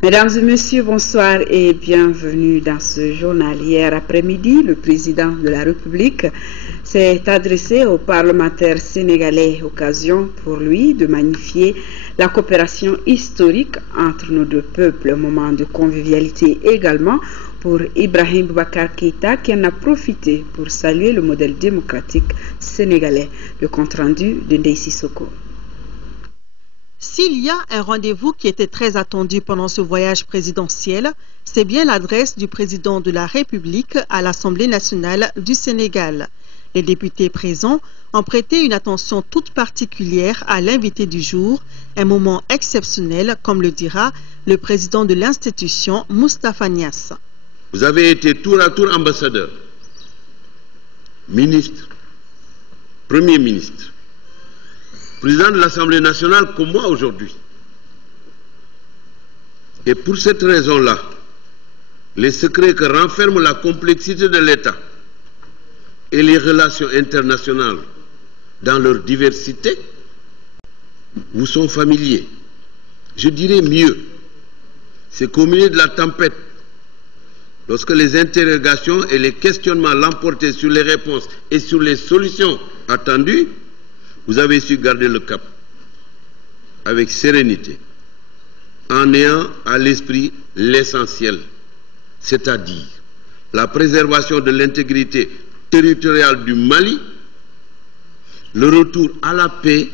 Mesdames et messieurs, bonsoir et bienvenue dans ce journal. Hier après-midi, le président de la République s'est adressé aux parlementaires sénégalais, occasion pour lui de magnifier la coopération historique entre nos deux peuples, un moment de convivialité également pour Ibrahim Boubacar Keïta qui en a profité pour saluer le modèle démocratique sénégalais. Le compte-rendu de Ndeye Sissoko. S'il y a un rendez-vous qui était très attendu pendant ce voyage présidentiel, c'est bien l'adresse du président de la République à l'Assemblée nationale du Sénégal. Les députés présents ont prêté une attention toute particulière à l'invité du jour, un moment exceptionnel, comme le dira le président de l'institution, Moustapha Niasse. Vous avez été tour à tour ambassadeur, ministre, premier ministre, président de l'Assemblée nationale comme moi aujourd'hui. Et pour cette raison-là, les secrets que renferme la complexité de l'État et les relations internationales dans leur diversité vous sont familiers. Je dirais mieux, c'est qu'au milieu de la tempête, lorsque les interrogations et les questionnements l'emportaient sur les réponses et sur les solutions attendues, vous avez su garder le cap avec sérénité, en ayant à l'esprit l'essentiel, c'est-à-dire la préservation de l'intégrité territoriale du Mali, le retour à la paix,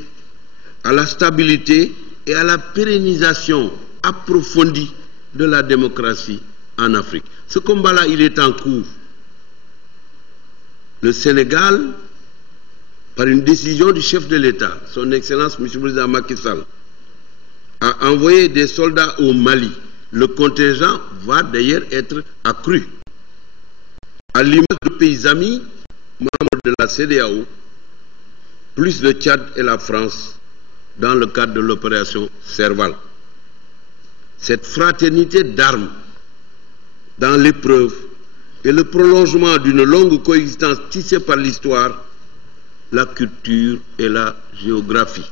à la stabilité et à la pérennisation approfondie de la démocratie en Afrique. Ce combat-là, il est en cours. Le Sénégal, par une décision du chef de l'État, son Excellence M. Président Macky Sall, a envoyé des soldats au Mali. Le contingent va d'ailleurs être accru. À l'image de pays amis, membres de la CEDEAO, plus le Tchad et la France, dans le cadre de l'opération Serval. Cette fraternité d'armes dans l'épreuve est le prolongement d'une longue coexistence tissée par l'histoire, la culture et la géographie.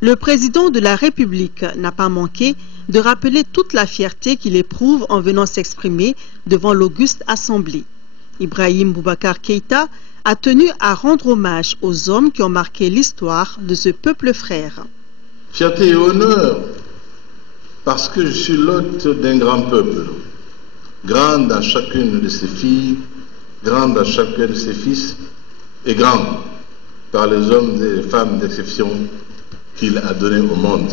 Le président de la République n'a pas manqué de rappeler toute la fierté qu'il éprouve en venant s'exprimer devant l'auguste assemblée. Ibrahim Boubacar Keïta a tenu à rendre hommage aux hommes qui ont marqué l'histoire de ce peuple frère. Fierté et honneur, parce que je suis l'hôte d'un grand peuple, grand dans chacune de ses filles, grand dans chacun de ses fils, et grand par les hommes et les femmes d'exception qu'il a donnés au monde.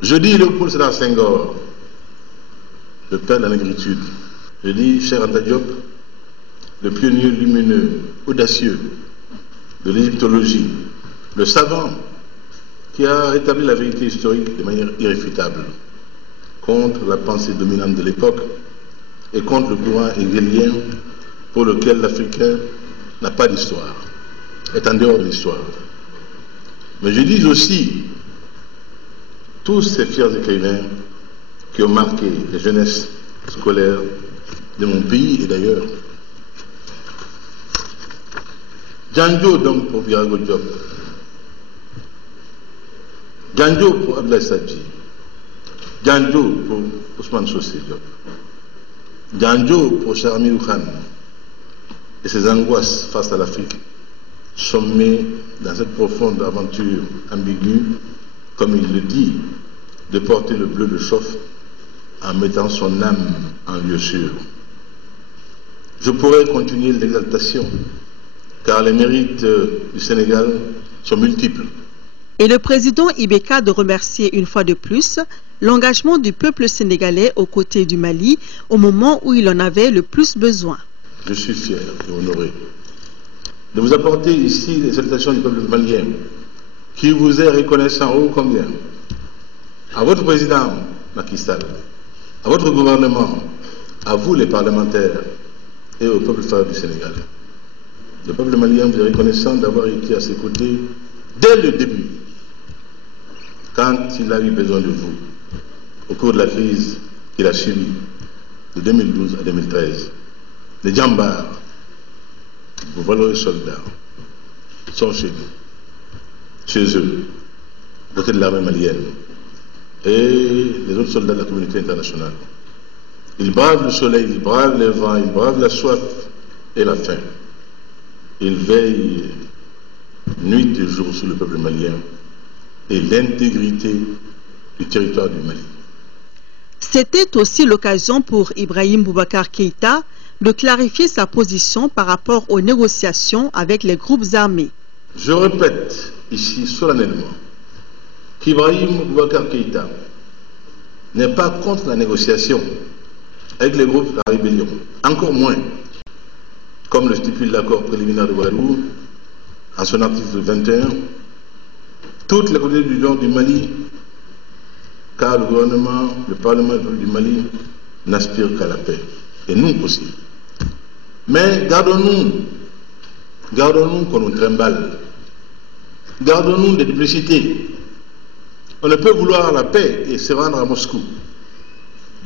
Je dis Léopold Sédar Senghor, le père de la négritude. Je dis Cheikh Anta Diop, le pionnier lumineux, audacieux de l'égyptologie, le savant qui a rétabli la vérité historique de manière irréfutable contre la pensée dominante de l'époque et contre le courant hegelien pour lequel l'Africain n'a pas d'histoire, est en dehors de l'histoire. Mais je dis aussi tous ces fiers écrivains qui ont marqué les jeunesses scolaires de mon pays et d'ailleurs. Djanjo donc pour Birago Diop, Djanjo pour Abdoulaye Sadji, Djanjo pour Ousmane Socé Diop, Djanjo pour Charmilou Khan et ses angoisses face à l'Afrique, sommées dans cette profonde aventure ambiguë, comme il le dit, de porter le bleu de chauffe en mettant son âme en lieu sûr. Je pourrais continuer l'exaltation, car les mérites du Sénégal sont multiples. Et le président Ibeka de remercier une fois de plus l'engagement du peuple sénégalais aux côtés du Mali au moment où il en avait le plus besoin. Je suis fier et honoré de vous apporter ici les salutations du peuple malien qui vous est reconnaissant ô combien à votre président Macky Sall, à votre gouvernement, à vous les parlementaires et au peuple frère du Sénégal. Le peuple malien vous est reconnaissant d'avoir été à ses côtés dès le début, quand il a eu besoin de vous, au cours de la crise qu'il a subie de 2012 à 2013. Les djambars, vos valeureux soldats, sont chez nous, chez eux, à côté de l'armée malienne, et les autres soldats de la communauté internationale. Ils bravent le soleil, ils bravent les vents, ils bravent la soif et la faim. Ils veillent nuit et jour sur le peuple malien et l'intégrité du territoire du Mali. C'était aussi l'occasion pour Ibrahim Boubacar Keïta de clarifier sa position par rapport aux négociations avec les groupes armés. Je répète ici solennellement qu'Ibrahim Boubacar Keïta n'est pas contre la négociation avec les groupes de la rébellion, encore moins, comme le stipule l'accord préliminaire de Ouagadougou, en son article 21, toutes les communautés du nord du Mali, car le gouvernement, le Parlement du Mali n'aspire qu'à la paix, et nous aussi. Mais gardons-nous qu'on nous trimballe, gardons-nous des duplicités. On ne peut vouloir la paix et se rendre à Moscou,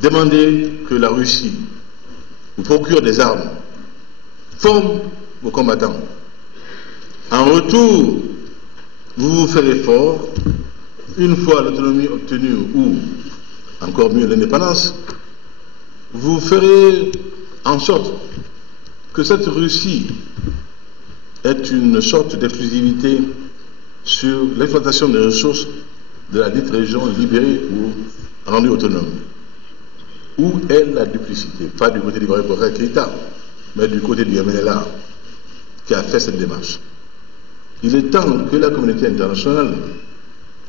demander que la Russie vous procure des armes, forme vos combattants. En retour, vous vous ferez fort, une fois l'autonomie obtenue ou, encore mieux, l'indépendance, vous ferez en sorte que cette Russie ait une sorte d'exclusivité sur l'exploitation des ressources de la dite région libérée ou rendue autonome. Où est la duplicité? Pas du côté d'Ibrahim Boubacar Keïta, mais du côté du MNLA qui a fait cette démarche. Il est temps que la communauté internationale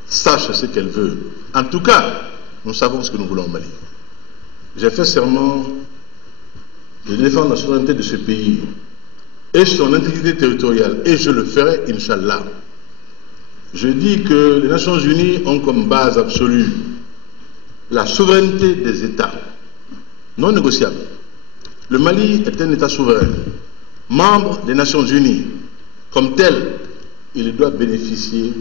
sache ce qu'elle veut. En tout cas, nous savons ce que nous voulons au Mali. J'ai fait serment de défendre la souveraineté de ce pays et son intégrité territoriale, et je le ferai, Inch'Allah. Je dis que les Nations Unies ont comme base absolue la souveraineté des États, non négociable. Le Mali est un État souverain, membre des Nations Unies. Comme tel, il doit bénéficier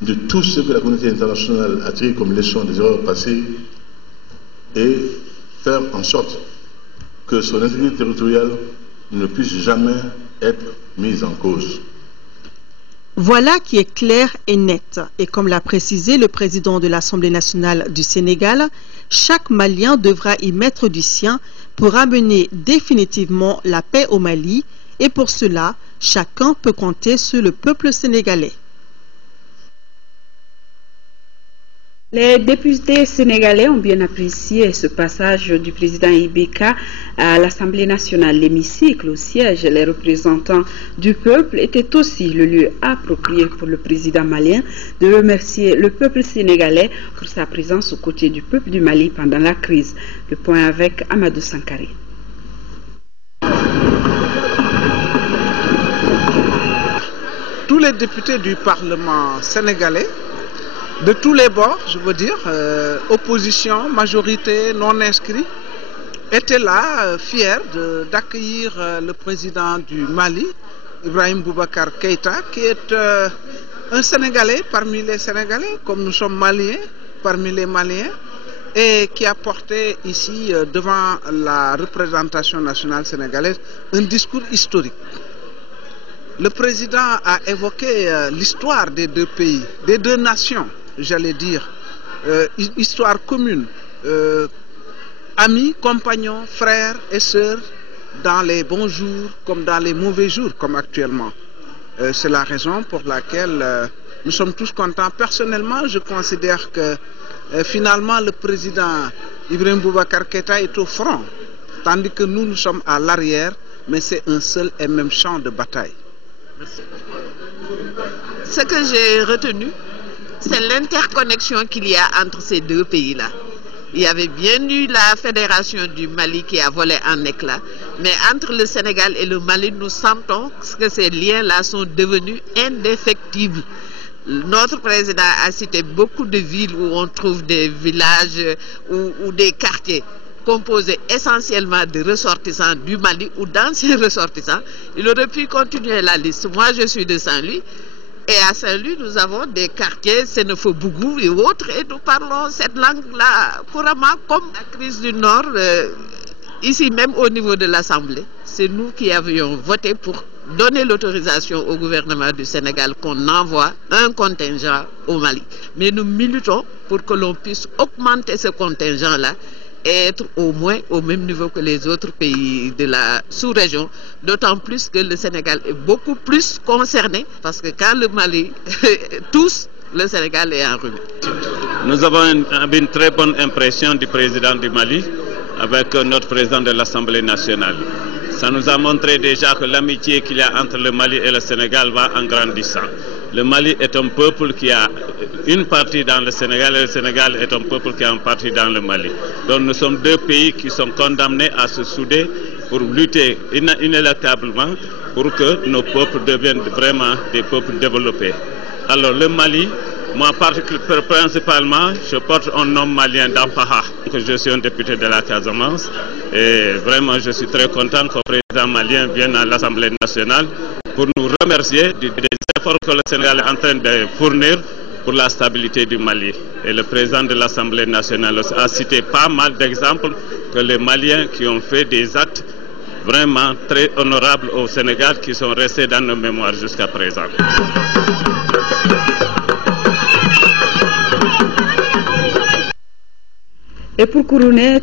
de tout ce que la communauté internationale a tiré comme leçon des erreurs passées et faire en sorte que son intégrité territoriale ne puisse jamais être mise en cause. Voilà qui est clair et net. Et comme l'a précisé le président de l'Assemblée nationale du Sénégal, chaque Malien devra y mettre du sien pour amener définitivement la paix au Mali. Et pour cela, chacun peut compter sur le peuple sénégalais. Les députés sénégalais ont bien apprécié ce passage du président Ibeka à l'Assemblée nationale. L'hémicycle au siège, les représentants du peuple étaient aussi le lieu approprié pour le président malien de remercier le peuple sénégalais pour sa présence aux côtés du peuple du Mali pendant la crise. Le point avec Amadou Sankari. Tous les députés du Parlement sénégalais, de tous les bords, je veux dire, opposition, majorité, non inscrits, étaient là, fiers d'accueillir le président du Mali, Ibrahim Boubacar Keïta, qui est un Sénégalais parmi les Sénégalais, comme nous sommes Maliens parmi les Maliens, et qui a porté ici, devant la représentation nationale sénégalaise, un discours historique. Le président a évoqué l'histoire des deux pays, des deux nations, j'allais dire, histoire commune, amis, compagnons, frères et sœurs, dans les bons jours comme dans les mauvais jours, comme actuellement. C'est la raison pour laquelle nous sommes tous contents. Personnellement, je considère que finalement le président Ibrahim Boubacar Keïta est au front, tandis que nous sommes à l'arrière, mais c'est un seul et même champ de bataille. Merci. Ce que j'ai retenu, c'est l'interconnexion qu'il y a entre ces deux pays-là. Il y avait bien eu la fédération du Mali qui a volé en éclats, mais entre le Sénégal et le Mali, nous sentons que ces liens-là sont devenus indéfectibles. Notre président a cité beaucoup de villes où on trouve des villages ou des quartiers composé essentiellement de ressortissants du Mali ou d'anciens ressortissants. Il aurait pu continuer la liste. Moi, je suis de Saint-Louis. Et à Saint-Louis, nous avons des quartiers, Sénéfobougou et autres, et nous parlons cette langue-là couramment comme la crise du Nord, ici même au niveau de l'Assemblée. C'est nous qui avions voté pour donné l'autorisation au gouvernement du Sénégal qu'on envoie un contingent au Mali. Mais nous militons pour que l'on puisse augmenter ce contingent-là et être au moins au même niveau que les autres pays de la sous-région, d'autant plus que le Sénégal est beaucoup plus concerné, parce que quand le Mali tousse, le Sénégal est enrhumé. Nous avons une très bonne impression du président du Mali avec notre président de l'Assemblée nationale. Ça nous a montré déjà que l'amitié qu'il y a entre le Mali et le Sénégal va en grandissant. Le Mali est un peuple qui a une partie dans le Sénégal et le Sénégal est un peuple qui a une partie dans le Mali. Donc nous sommes deux pays qui sont condamnés à se souder pour lutter inéluctablement pour que nos peuples deviennent vraiment des peuples développés. Alors le Mali, moi principalement, je porte un nom malien d'Ampaha. Je suis un député de la Casamance et vraiment je suis très content que le président malien vienne à l'Assemblée nationale pour nous remercier des efforts que le Sénégal est en train de fournir pour la stabilité du Mali. Et le président de l'Assemblée nationale a cité pas mal d'exemples que les Maliens qui ont fait des actes vraiment très honorables au Sénégal qui sont restés dans nos mémoires jusqu'à présent. Et pour couronner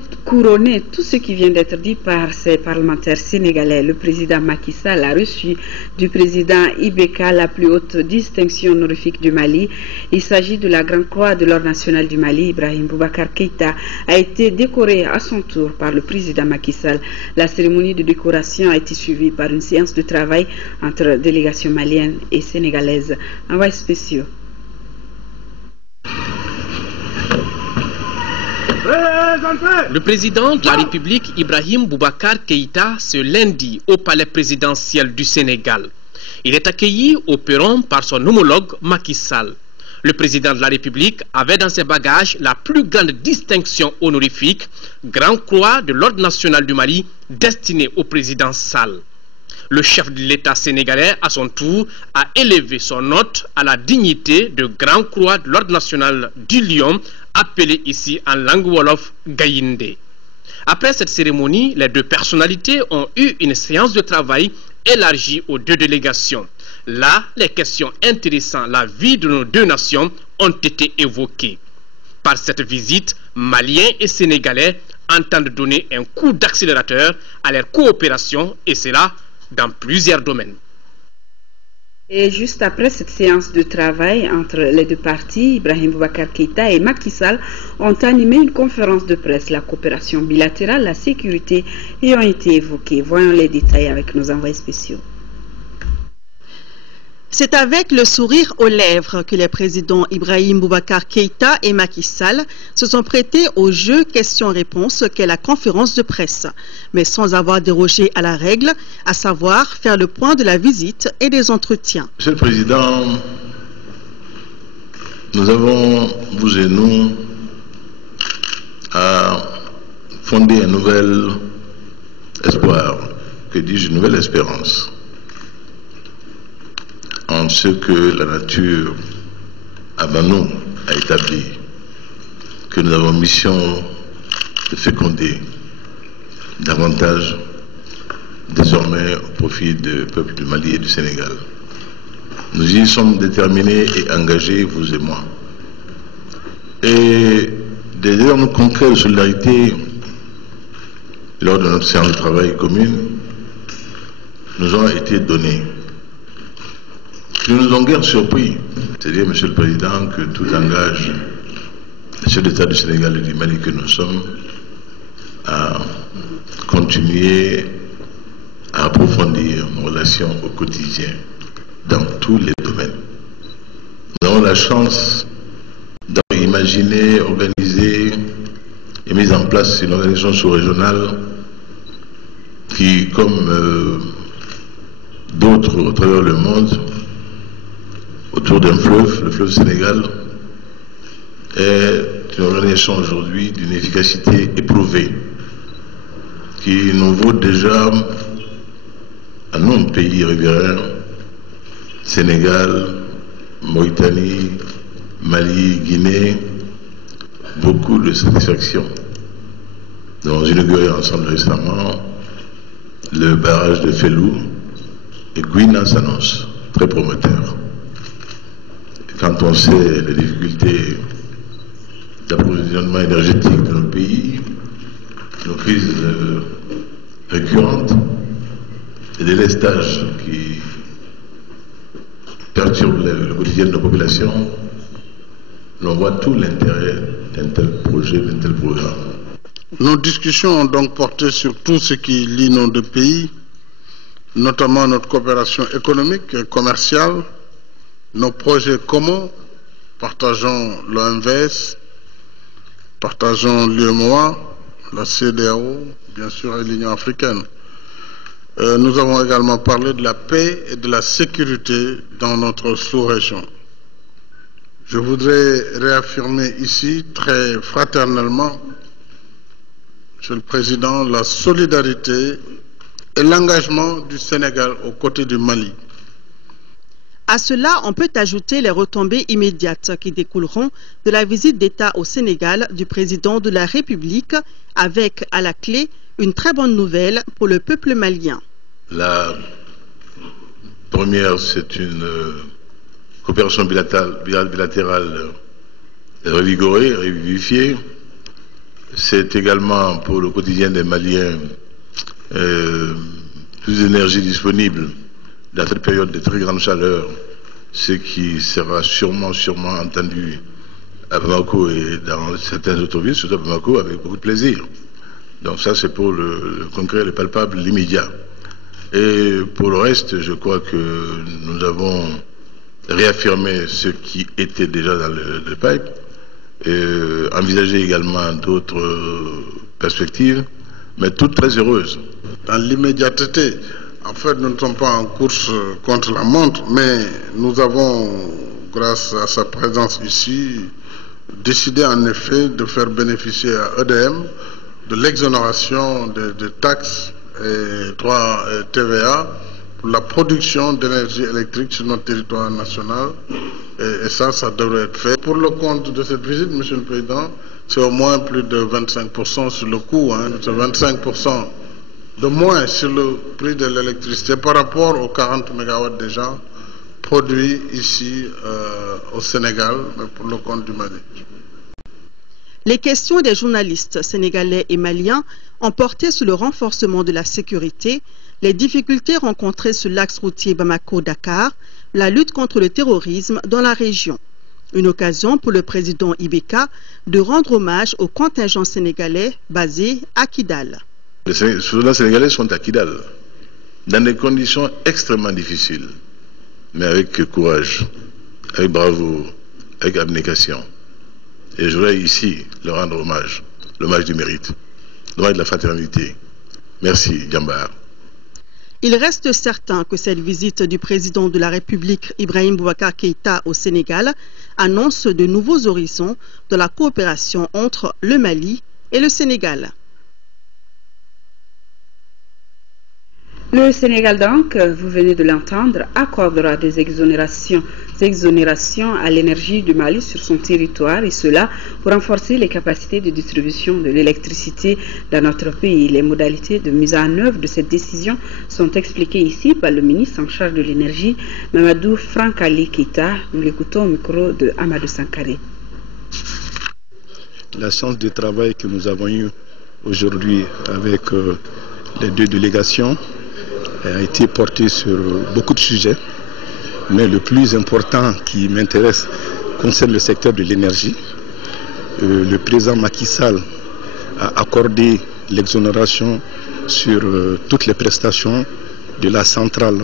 tout ce qui vient d'être dit par ces parlementaires sénégalais, le président Macky Sall a reçu du président Ibeka la plus haute distinction honorifique du Mali. Il s'agit de la Grande Croix de l'Ordre national du Mali. Ibrahim Boubacar Keïta a été décoré à son tour par le président Macky Sall. La cérémonie de décoration a été suivie par une séance de travail entre délégations maliennes et sénégalaises. Envoyés spéciaux. Le président de la République, Ibrahim Boubacar Keïta, ce lundi au palais présidentiel du Sénégal. Il est accueilli au perron par son homologue Macky Sall. Le président de la République avait dans ses bagages la plus grande distinction honorifique, Grande Croix de l'Ordre national du Mali, destinée au président Sall. Le chef de l'État sénégalais, à son tour, a élevé son hôte à la dignité de Grande Croix de l'Ordre national du Lion, appelé ici en langue wolof Gaïndé. Après cette cérémonie, les deux personnalités ont eu une séance de travail élargie aux deux délégations. Là, les questions intéressant la vie de nos deux nations ont été évoquées. Par cette visite, Maliens et Sénégalais entendent donner un coup d'accélérateur à leur coopération, et cela dans plusieurs domaines. Et juste après cette séance de travail entre les deux parties, Ibrahim Boubacar Keïta et Macky Sall ont animé une conférence de presse. La coopération bilatérale, la sécurité y ont été évoquées. Voyons les détails avec nos envoyés spéciaux. C'est avec le sourire aux lèvres que les présidents Ibrahim Boubacar Keïta et Macky Sall se sont prêtés au jeu questions-réponses qu'est la conférence de presse, mais sans avoir dérogé à la règle, à savoir faire le point de la visite et des entretiens. Monsieur le Président, nous avons, vous et nous, à fonder un nouvel espoir, que dis-je, une nouvelle espérance en ce que la nature avant nous a établi, que nous avons mission de féconder davantage désormais au profit du peuple du Mali et du Sénégal. Nous y sommes déterminés et engagés, vous et moi. Et des éléments concrets de solidarité lors de notre séance de travail commune nous ont été donnés. Qui nous ont guère surpris, c'est-à-dire, Monsieur le Président, que tout engage le chef d'État du Sénégal et du Mali que nous sommes à continuer à approfondir nos relations au quotidien dans tous les domaines. Nous avons la chance d'avoir imaginé, organisé et mis en place une organisation sous-régionale qui, comme d'autres au travers le monde, autour d'un fleuve, le fleuve Sénégal, est une organisation aujourd'hui d'une efficacité éprouvée qui nous vaut déjà à nos pays riverains, Sénégal, Mauritanie, Mali, Guinée, beaucoup de satisfaction. Nous avons inauguré ensemble récemment le barrage de Fellou Et Guina s'annonce très prometteur. Et quand on sait les difficultés d'approvisionnement énergétique de nos pays, nos crises récurrentes et des délestages qui perturbent le quotidien de nos populations, l'on voit tout l'intérêt d'un tel projet, d'un tel programme. Nos discussions ont donc porté sur tout ce qui lie nos deux pays, notamment notre coopération économique et commerciale, nos projets communs, partageons l'OMVS, partageons l'UEMOA, la CEDEAO, bien sûr, et l'Union africaine. Nous avons également parlé de la paix et de la sécurité dans notre sous-région. Je voudrais réaffirmer ici, très fraternellement, Monsieur le Président, la solidarité et l'engagement du Sénégal aux côtés du Mali. À cela, on peut ajouter les retombées immédiates qui découleront de la visite d'État au Sénégal du président de la République, avec à la clé une très bonne nouvelle pour le peuple malien. La première, c'est une coopération bilatérale revigorée, revivifiée. C'est également pour le quotidien des Maliens plus d'énergie disponible dans cette période de très grande chaleur, ce qui sera sûrement entendu à Bamako et dans certaines autres villes, surtout à Bamako, avec beaucoup de plaisir. Donc ça, c'est pour le concret, le palpable, l'immédiat. Et pour le reste, je crois que nous avons réaffirmé ce qui était déjà dans le pipe, et envisager également d'autres perspectives, mais toutes très heureuses. Dans l'immédiateté, en fait, nous ne sommes pas en course contre la montre, mais nous avons, grâce à sa présence ici, décidé en effet de faire bénéficier à EDM de l'exonération de taxes et droits TVA pour la production d'énergie électrique sur notre territoire national. Et ça devrait être fait. Pour le compte de cette visite, Monsieur le Président, c'est au moins plus de 25% sur le coût, c'est 25% de moins sur le prix de l'électricité par rapport aux 40 MW déjà produits ici au Sénégal, mais pour le compte du Mali. Les questions des journalistes sénégalais et maliens ont porté sur le renforcement de la sécurité, les difficultés rencontrées sur l'axe routier Bamako-Dakar, la lutte contre le terrorisme dans la région. Une occasion pour le président Ibeka de rendre hommage aux contingents sénégalais basés à Kidal. Les soldats sénégalais sont à Kidal, dans des conditions extrêmement difficiles, mais avec courage, avec bravoure, avec abnégation. Et je voudrais ici leur rendre hommage, l'hommage du mérite, l'hommage de la fraternité. Merci, Djambar. Il reste certain que cette visite du président de la République, Ibrahim Boubacar Keïta, au Sénégal, annonce de nouveaux horizons de la coopération entre le Mali et le Sénégal. Le Sénégal, donc, vous venez de l'entendre, accordera des exonérations à l'énergie du Mali sur son territoire, et cela pour renforcer les capacités de distribution de l'électricité dans notre pays. Les modalités de mise en œuvre de cette décision sont expliquées ici par le ministre en charge de l'énergie, Mamadou Frankali Keïta. Nous l'écoutons au micro de Amadou Sankaré. La séance de travail que nous avons eue aujourd'hui avec les deux délégations a été porté sur beaucoup de sujets, mais le plus important qui m'intéresse concerne le secteur de l'énergie. Le président Macky Sall a accordé l'exonération sur toutes les prestations de la centrale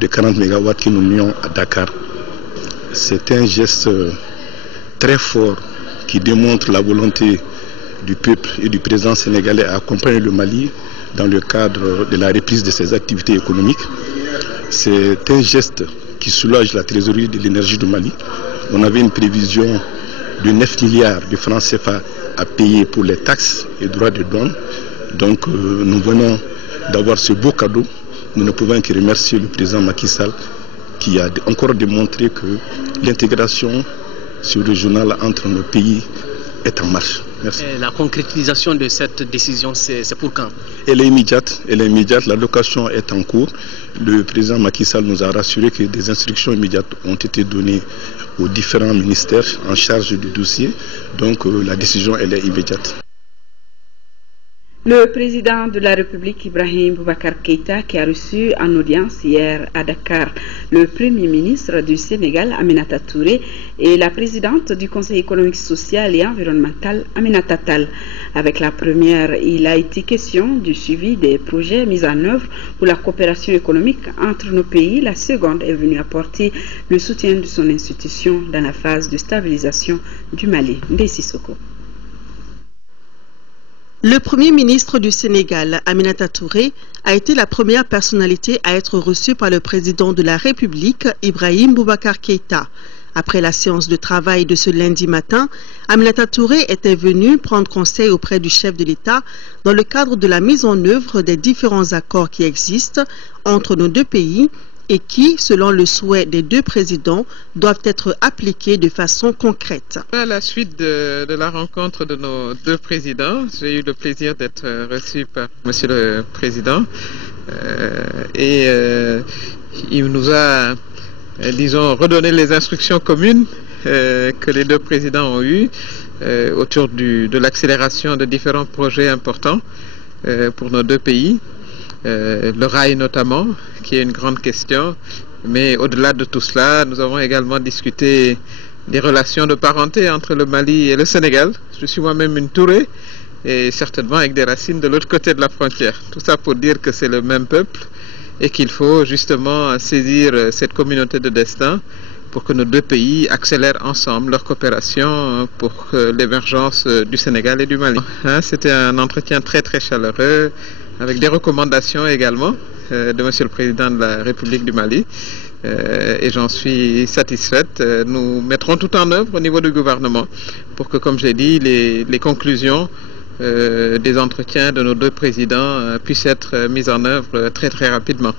de 40 MW que nous menions à Dakar. C'est un geste très fort qui démontre la volonté du peuple et du président sénégalais à accompagner le Mali dans le cadre de la reprise de ses activités économiques. C'est un geste qui soulage la trésorerie de l'énergie du Mali. On avait une prévision de 9 milliards de francs CFA à payer pour les taxes et droits de douane. Donc nous venons d'avoir ce beau cadeau. Nous ne pouvons que remercier le président Macky Sall qui a encore démontré que l'intégration sur-régionale entre nos pays est en marche. Merci. Et la concrétisation de cette décision, c'est pour quand? Elle est immédiate. La location est en cours. Le président Macky Sall nous a rassuré que des instructions immédiates ont été données aux différents ministères en charge du dossier. Donc la décision, elle est immédiate. Le président de la République, Ibrahim Boubacar Keïta, qui a reçu en audience hier à Dakar le premier ministre du Sénégal, Aminata Touré, et la présidente du Conseil économique, social et environnemental, Aminata Tall. Avec la première, il a été question du suivi des projets mis en œuvre pour la coopération économique entre nos pays. La seconde est venue apporter le soutien de son institution dans la phase de stabilisation du Mali. Ndessi Soko. Le Premier ministre du Sénégal, Aminata Touré, a été la première personnalité à être reçue par le président de la République, Ibrahim Boubacar Keïta. Après la séance de travail de ce lundi matin, Aminata Touré était venue prendre conseil auprès du chef de l'État dans le cadre de la mise en œuvre des différents accords qui existent entre nos deux pays et qui, selon le souhait des deux présidents, doivent être appliqués de façon concrète. À la suite de la rencontre de nos deux présidents, j'ai eu le plaisir d'être reçu par Monsieur le Président il nous a, disons, redonné les instructions communes que les deux présidents ont eues autour de l'accélération de différents projets importants pour nos deux pays. Le rail notamment, qui est une grande question, mais au-delà de tout cela, nous avons également discuté des relations de parenté entre le Mali et le Sénégal. Je suis moi-même une Touré et certainement avec des racines de l'autre côté de la frontière. Tout ça pour dire que c'est le même peuple et qu'il faut justement saisir cette communauté de destin pour que nos deux pays accélèrent ensemble leur coopération pour l'émergence du Sénégal et du Mali. C'était un entretien très très chaleureux, avec des recommandations également de Monsieur le Président de la République du Mali. Et j'en suis satisfaite. Nous mettrons tout en œuvre au niveau du gouvernement pour que, comme j'ai dit, les conclusions des entretiens de nos deux présidents puissent être mises en œuvre très très rapidement.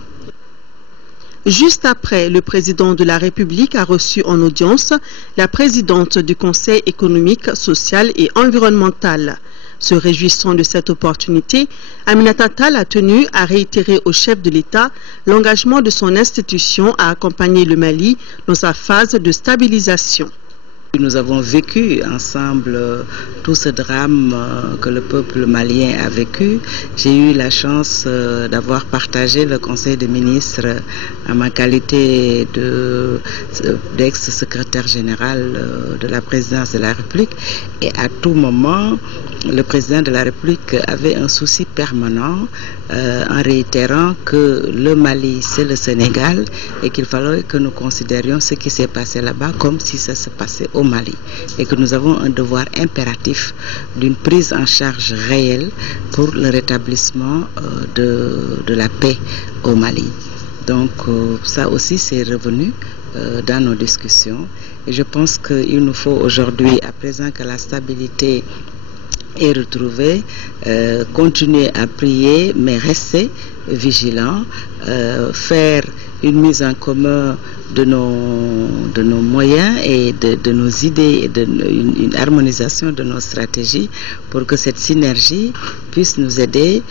Juste après, le président de la République a reçu en audience la présidente du Conseil économique, social et environnemental. Se réjouissant de cette opportunité, Aminata Tall a tenu à réitérer au chef de l'État l'engagement de son institution à accompagner le Mali dans sa phase de stabilisation. Nous avons vécu ensemble tout ce drame que le peuple malien a vécu. J'ai eu la chance d'avoir partagé le Conseil des ministres en ma qualité d'ex-secrétaire général de la présidence de la République. Et à tout moment, le président de la République avait un souci permanent en réitérant que le Mali, c'est le Sénégal et qu'il fallait que nous considérions ce qui s'est passé là-bas comme si ça se passait au Mali et que nous avons un devoir impératif d'une prise en charge réelle pour le rétablissement de la paix au Mali. Donc ça aussi c'est revenu dans nos discussions et je pense qu'il nous faut aujourd'hui, à présent que la stabilité est retrouvée, continuer à prier mais rester vigilant, faire une mise en commun de nos moyens et de nos idées et une harmonisation de nos stratégies pour que cette synergie puisse nous aider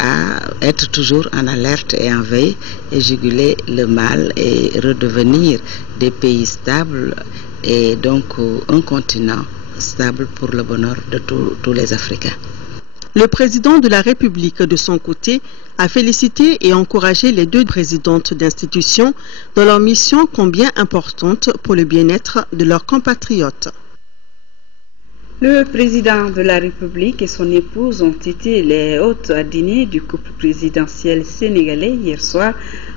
à être toujours en alerte et en veille et juguler le mal et redevenir des pays stables et donc un continent stable pour le bonheur de tous les Africains. Le président de la République, de son côté, a félicité et encouragé les deux présidentes d'institutions dans leur mission combien importante pour le bien-être de leurs compatriotes. Le président de la République et son épouse ont été les hôtes à dîner du couple présidentiel sénégalais hier soir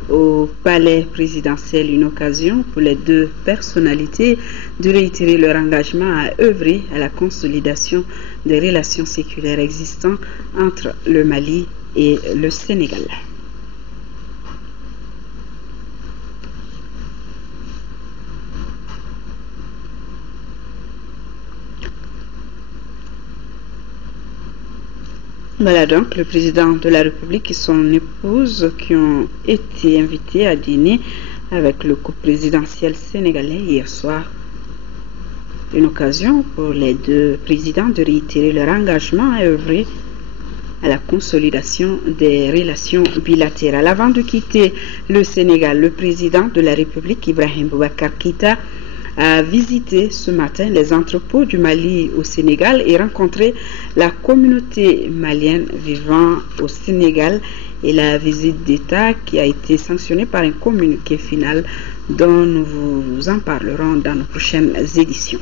au palais présidentiel, une occasion pour les deux personnalités de réitérer leur engagement à œuvrer à la consolidation des relations séculaires existantes entre le Mali et le Sénégal. Voilà donc le président de la République et son épouse qui ont été invités à dîner avec le couple présidentiel sénégalais hier soir Une occasion pour les deux présidents de réitérer leur engagement à œuvrer à la consolidation des relations bilatérales. Avant de quitter le Sénégal, le président de la République, Ibrahim Boubacar Keïta, a visité ce matin les entrepôts du Mali au Sénégal et rencontré la communauté malienne vivant au Sénégal, et la visite d'État qui a été sanctionnée par un communiqué final dont nous vous en parlerons dans nos prochaines éditions.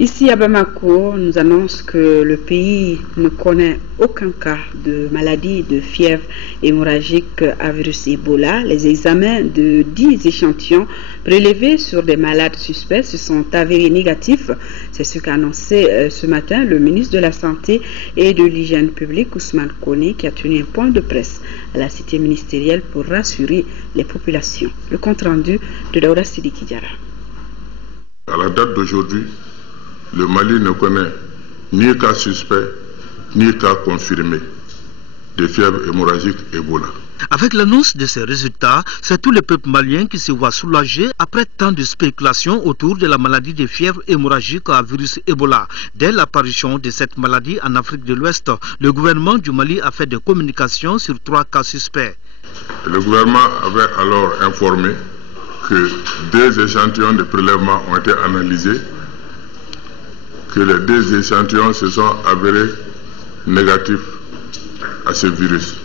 Ici à Bamako, on nous annonce que le pays ne connaît aucun cas de maladie de fièvre hémorragique à virus Ebola. Les examens de 10 échantillons prélevés sur des malades suspects se sont avérés négatifs. C'est ce qu'a annoncé ce matin le ministre de la Santé et de l'Hygiène publique, Ousmane Koné, qui a tenu un point de presse à la cité ministérielle pour rassurer les populations. Le compte rendu de Daouda Sidiki Diarra. À la date d'aujourd'hui, le Mali ne connaît ni cas suspect, ni cas confirmé de fièvre hémorragique Ebola. Avec l'annonce de ces résultats, c'est tout le peuple malien qui se voit soulagé après tant de spéculations autour de la maladie de fièvre hémorragique à virus Ebola. Dès l'apparition de cette maladie en Afrique de l'Ouest, le gouvernement du Mali a fait des communications sur 3 cas suspects. Le gouvernement avait alors informé que 2 échantillons de prélèvement ont été analysés, que les 2 échantillons se sont avérés négatifs à ce virus.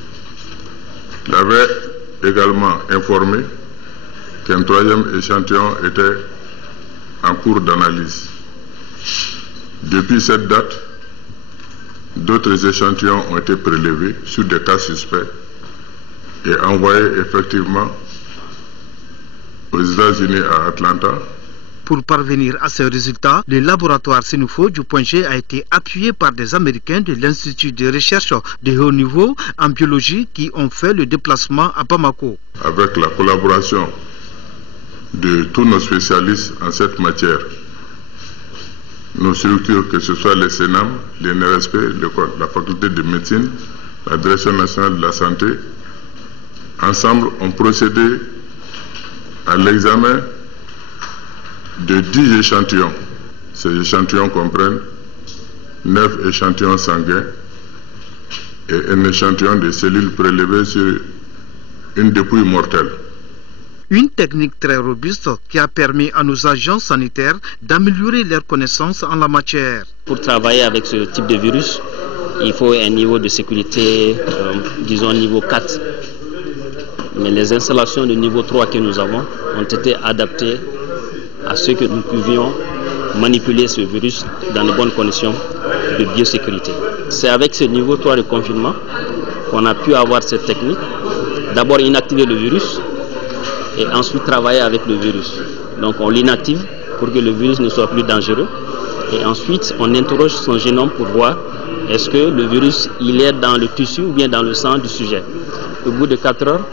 Il avait également informé qu'un 3e échantillon était en cours d'analyse. Depuis cette date, d'autres échantillons ont été prélevés sur des cas suspects et envoyés effectivement aux États-Unis à Atlanta. Pour parvenir à ces résultats, le laboratoire Sénoufo du Point G a été appuyé par des Américains de l'Institut de recherche de haut niveau en biologie qui ont fait le déplacement à Bamako. Avec la collaboration de tous nos spécialistes en cette matière, nos structures, que ce soit les CENAM, l'INRSP, la faculté de médecine, la Direction nationale de la santé, ensemble ont procédé à l'examen de 10 échantillons. Ces échantillons comprennent 9 échantillons sanguins et un échantillon de cellules prélevées sur une dépouille mortelle. Une technique très robuste qui a permis à nos agents sanitaires d'améliorer leurs connaissances en la matière. Pour travailler avec ce type de virus, il faut un niveau de sécurité, disons niveau 4. Mais les installations de niveau 3 que nous avons ont été adaptées à ce que nous pouvions manipuler ce virus dans de bonnes conditions de biosécurité. C'est avec ce niveau 3 de confinement qu'on a pu avoir cette technique. D'abord inactiver le virus et ensuite travailler avec le virus. Donc on l'inactive pour que le virus ne soit plus dangereux et ensuite on interroge son génome pour voir est-ce que le virus il est dans le tissu ou bien dans le sang du sujet. Au bout de 4 heures,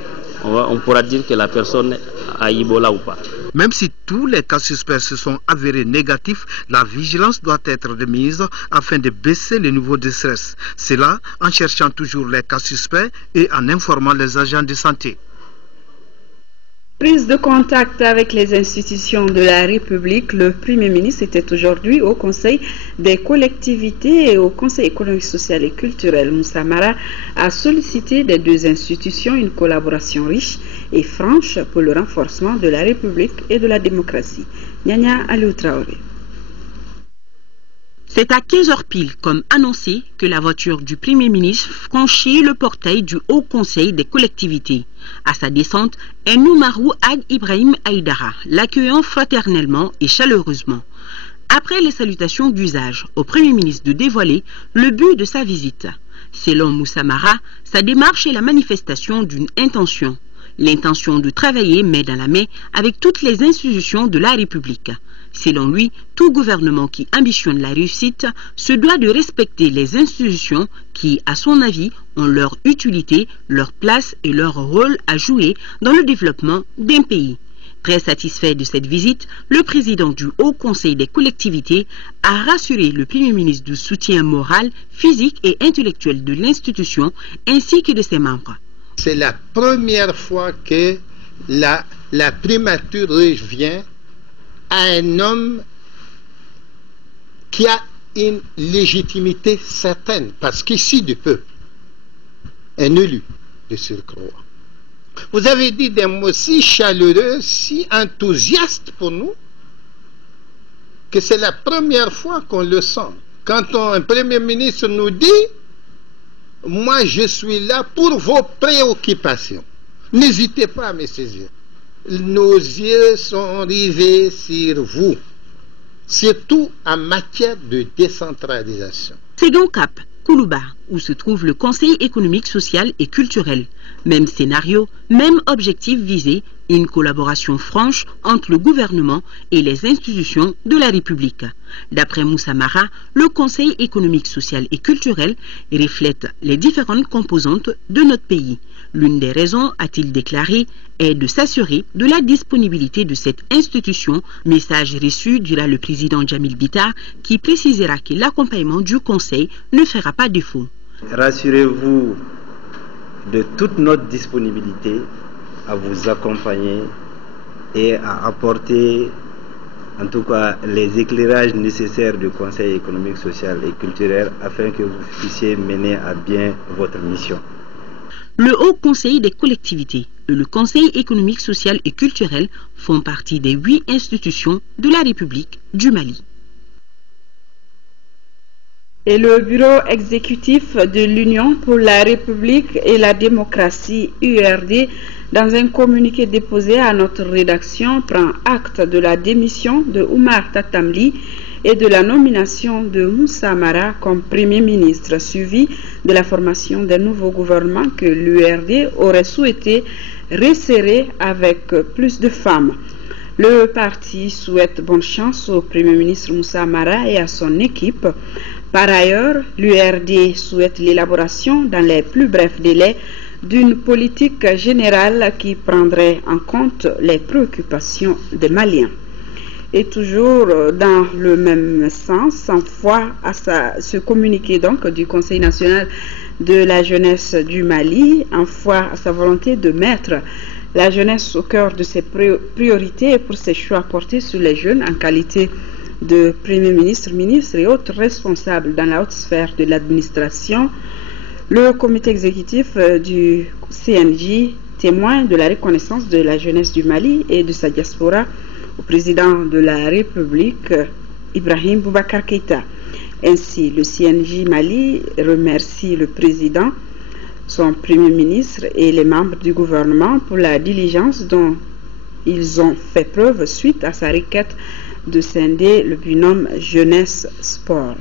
on pourra dire que la personne a Ebola ou pas. Même si tous les cas suspects se sont avérés négatifs, la vigilance doit être de mise afin de baisser le niveau de stress. C'est là en cherchant toujours les cas suspects et en informant les agents de santé. Prise de contact avec les institutions de la République, le Premier ministre était aujourd'hui au Conseil des collectivités et au Conseil économique, social et culturel. Moussa Mara a sollicité des 2 institutions une collaboration riche et franche pour le renforcement de la République et de la démocratie. Nyanya Aliou Traoré. C'est à 15h pile, comme annoncé, que la voiture du Premier ministre franchit le portail du Haut Conseil des collectivités. À sa descente, un Noumarou Ag Ibrahim Aïdara, l'accueillant fraternellement et chaleureusement. Après les salutations d'usage au Premier ministre de dévoiler le but de sa visite. Selon Moussa Mara, sa démarche est la manifestation d'une intention. L'intention de travailler main dans la main avec toutes les institutions de la République. Selon lui, tout gouvernement qui ambitionne la réussite se doit de respecter les institutions qui, à son avis, ont leur utilité, leur place et leur rôle à jouer dans le développement d'un pays. Très satisfait de cette visite, le président du Haut Conseil des collectivités a rassuré le Premier ministre du soutien moral, physique et intellectuel de l'institution ainsi que de ses membres. C'est la première fois que la primature revient à un homme qui a une légitimité certaine, parce qu'ici du peuple, un élu de surcroît. Vous avez dit des mots si chaleureux, si enthousiastes pour nous, que c'est la première fois qu'on le sent. Quand un Premier ministre nous dit « Moi, je suis là pour vos préoccupations. N'hésitez pas à me saisir. Nos yeux sont rivés sur vous, surtout en matière de décentralisation. » Second cap, Koulouba, où se trouve le Conseil économique, social et culturel. Même scénario, même objectif visé, une collaboration franche entre le gouvernement et les institutions de la République. D'après Moussa Mara, le Conseil économique, social et culturel reflète les différentes composantes de notre pays. L'une des raisons, a-t-il déclaré, est de s'assurer de la disponibilité de cette institution, message reçu durant le président Djamil Bitar, qui précisera que l'accompagnement du Conseil ne fera pas défaut. Rassurez-vous de toute notre disponibilité à vous accompagner et à apporter en tout cas les éclairages nécessaires du Conseil économique, social et culturel afin que vous puissiez mener à bien votre mission. Le Haut Conseil des collectivités et le Conseil économique, social et culturel font partie des 8 institutions de la République du Mali. Et le bureau exécutif de l'Union pour la République et la démocratie, URD, dans un communiqué déposé à notre rédaction, prend acte de la démission de Oumar Tatamli et de la nomination de Moussa Mara comme Premier ministre, suivi de la formation d'un nouveau gouvernement que l'URD aurait souhaité resserrer avec plus de femmes. Le parti souhaite bonne chance au Premier ministre Moussa Mara et à son équipe. Par ailleurs, l'URD souhaite l'élaboration dans les plus brefs délais d'une politique générale qui prendrait en compte les préoccupations des Maliens. Et toujours dans le même sens, sans foi à ce communiqué donc du Conseil national de la jeunesse du Mali, en foi à sa volonté de mettre la jeunesse au cœur de ses priorités et pour ses choix portés sur les jeunes en qualité de Premier ministre, ministre et autres responsables dans la haute sphère de l'administration, le comité exécutif du CNJ témoin de la reconnaissance de la jeunesse du Mali et de sa diaspora au président de la République, Ibrahim Boubacar Keïta. Ainsi, le CNJ Mali remercie le président, son Premier ministre et les membres du gouvernement pour la diligence dont ils ont fait preuve suite à sa requête de scinder le binôme jeunesse-sport.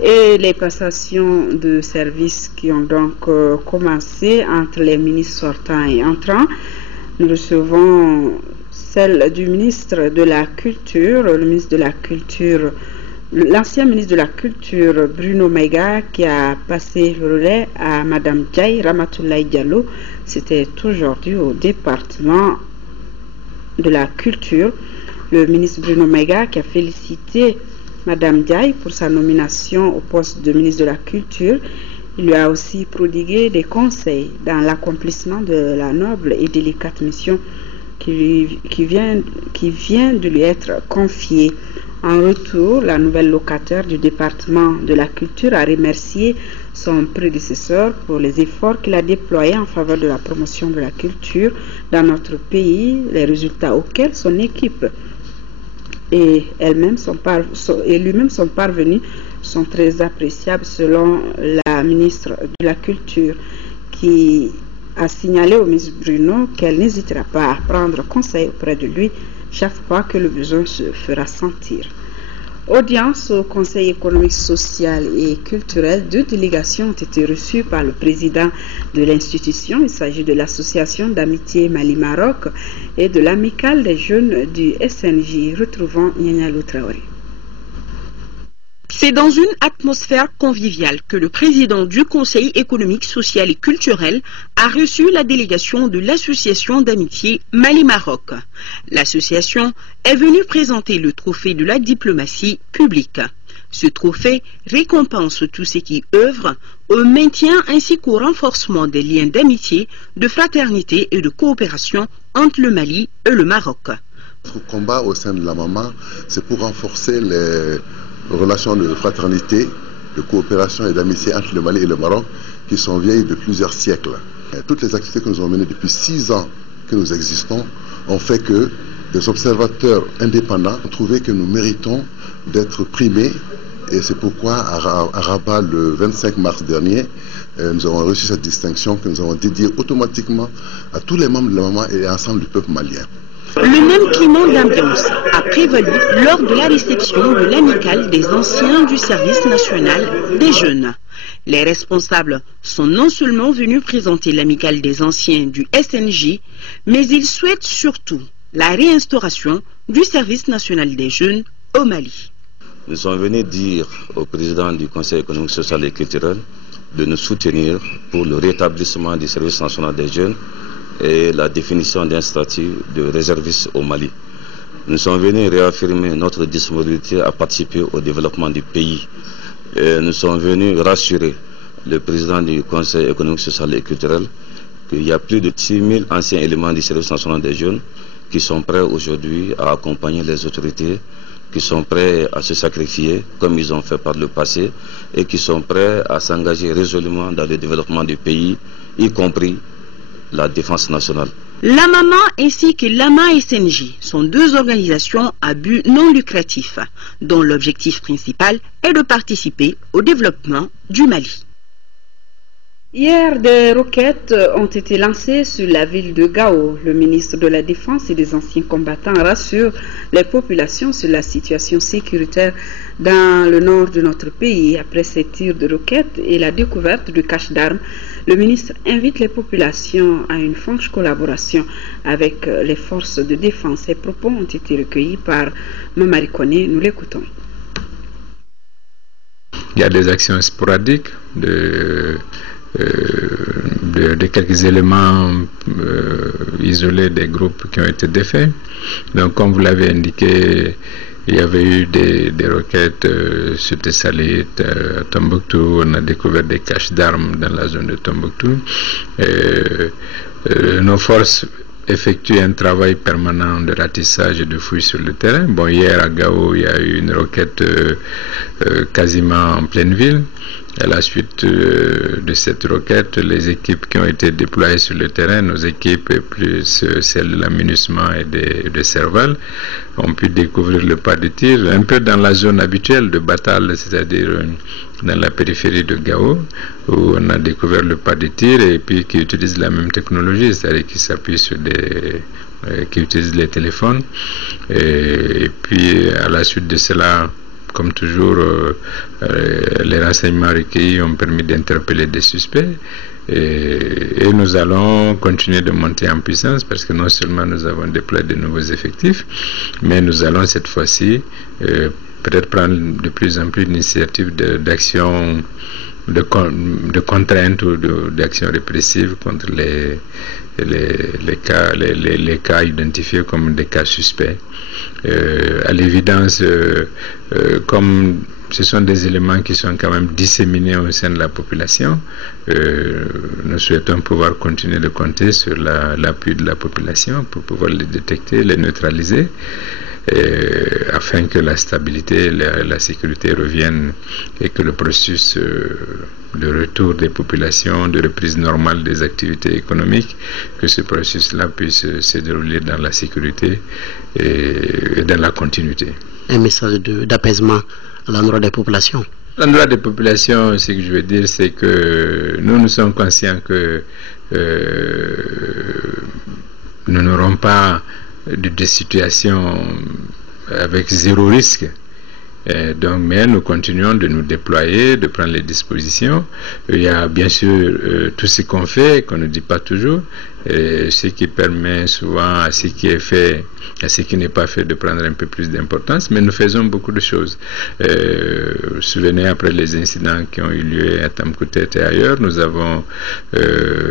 Et les passations de services qui ont donc commencé entre les ministres sortants et entrants. Nous recevons celle du ministre de la Culture, le ministre de la Culture, l'ancien ministre de la Culture Bruno Maïga, qui a passé le relais à Madame Diaye Ramatoulaye Diallo. C'était aujourd'hui au département de la Culture. Le ministre Bruno Maïga qui a félicité Madame Diaye pour sa nomination au poste de ministre de la Culture. Il lui a aussi prodigué des conseils dans l'accomplissement de la noble et délicate mission qui vient de lui être confiée. En retour, la nouvelle locataire du département de la Culture a remercié son prédécesseur pour les efforts qu'il a déployés en faveur de la promotion de la culture dans notre pays, les résultats auxquels son équipe et lui-même sont parvenus sont très appréciables selon la ministre de la Culture qui a signalé au ministre Bruno qu'elle n'hésitera pas à prendre conseil auprès de lui chaque fois que le besoin se fera sentir. Audience au Conseil économique, social et culturel, 2 délégations ont été reçues par le président de l'institution. Il s'agit de l'association d'amitié Mali-Maroc et de l'amicale des jeunes du SNJ. Retrouvons Nyanyalou Traoré. C'est dans une atmosphère conviviale que le président du Conseil économique, social et culturel a reçu la délégation de l'association d'amitié Mali-Maroc. L'association est venue présenter le trophée de la diplomatie publique. Ce trophée récompense tous ceux qui œuvrent au maintien ainsi qu'au renforcement des liens d'amitié, de fraternité et de coopération entre le Mali et le Maroc. Notre combat au sein de la MAMA, c'est pour renforcer les relations de fraternité, de coopération et d'amitié entre le Mali et le Maroc, qui sont vieilles de plusieurs siècles. Et toutes les activités que nous avons menées depuis 6 ans que nous existons ont fait que des observateurs indépendants ont trouvé que nous méritons d'être primés. Et c'est pourquoi à Rabat, le 25 mars dernier, nous avons reçu cette distinction que nous avons dédiée automatiquement à tous les membres de la MAMA et à l'ensemble du peuple malien. Le même climat d'ambiance a prévalu lors de la réception de l'amicale des anciens du service national des jeunes. Les responsables sont non seulement venus présenter l'amicale des anciens du SNJ, mais ils souhaitent surtout la réinstauration du service national des jeunes au Mali. Nous sommes venus dire au président du Conseil économique, social et culturel de nous soutenir pour le rétablissement du service national des jeunes et la définition d'un statut de réserviste au Mali. Nous sommes venus réaffirmer notre disponibilité à participer au développement du pays. Et nous sommes venus rassurer le président du Conseil économique, social et culturel qu'il y a plus de 6 000 anciens éléments du service national des jeunes qui sont prêts aujourd'hui à accompagner les autorités, qui sont prêts à se sacrifier comme ils ont fait par le passé et qui sont prêts à s'engager résolument dans le développement du pays, y compris la défense nationale. La MAMA ainsi que l'AMA SNJ sont 2 organisations à but non lucratif, dont l'objectif principal est de participer au développement du Mali. Hier, des roquettes ont été lancées sur la ville de Gao. Le ministre de la Défense et des anciens combattants rassure les populations sur la situation sécuritaire dans le nord de notre pays. Après ces tirs de roquettes et la découverte de caches d'armes, le ministre invite les populations à une franche collaboration avec les forces de défense. Ces propos ont été recueillis par Mamari Kone. Nous l'écoutons. Il y a des actions sporadiques de quelques éléments isolés des groupes qui ont été défaits. Donc, comme vous l'avez indiqué, il y avait eu des roquettes sur Tessalit, à Tombouctou. On a découvert des caches d'armes dans la zone de Tombouctou. Nos forces effectuent un travail permanent de ratissage et de fouille sur le terrain. Bon, hier à Gao, il y a eu une roquette quasiment en pleine ville. À la suite de cette roquette, les équipes qui ont été déployées sur le terrain, nos équipes et plus celles de l'aménagement et de Serval, ont pu découvrir le pas de tir un peu dans la zone habituelle de Batal, c'est-à-dire dans la périphérie de Gao, où on a découvert le pas de tir et puis qui utilise la même technologie, c'est-à-dire qui s'appuie sur qui utilise les téléphones. Et puis à la suite de cela, comme toujours, les renseignements recueillis ont permis d'interpeller des suspects et nous allons continuer de monter en puissance parce que non seulement nous avons déployé de nouveaux effectifs, mais nous allons cette fois-ci peut-être prendre de plus en plus d'initiatives d'action, de contrainte ou d'action répressive contre les cas identifiés comme des cas suspects. À l'évidence, comme ce sont des éléments qui sont quand même disséminés au sein de la population, nous souhaitons pouvoir continuer de compter sur l'appui de la population pour pouvoir les détecter, les neutraliser, afin que la stabilité et la sécurité reviennent et que le processus de retour des populations, de reprise normale des activités économiques, que ce processus-là puisse se dérouler dans la sécurité et dans la continuité. Un message d'apaisement à l'endroit des populations. À l'endroit des populations, ce que je veux dire, c'est que nous sommes conscients que nous n'aurons pas de situation avec zéro risque. Mais nous continuons de nous déployer, de prendre les dispositions. Il y a bien sûr tout ce qu'on fait, qu'on ne dit pas toujours, ce qui permet souvent à ce qui est fait, à ce qui n'est pas fait de prendre un peu plus d'importance, mais nous faisons beaucoup de choses. Vous vous souvenez, après les incidents qui ont eu lieu à Tamkoutet et ailleurs, nous avons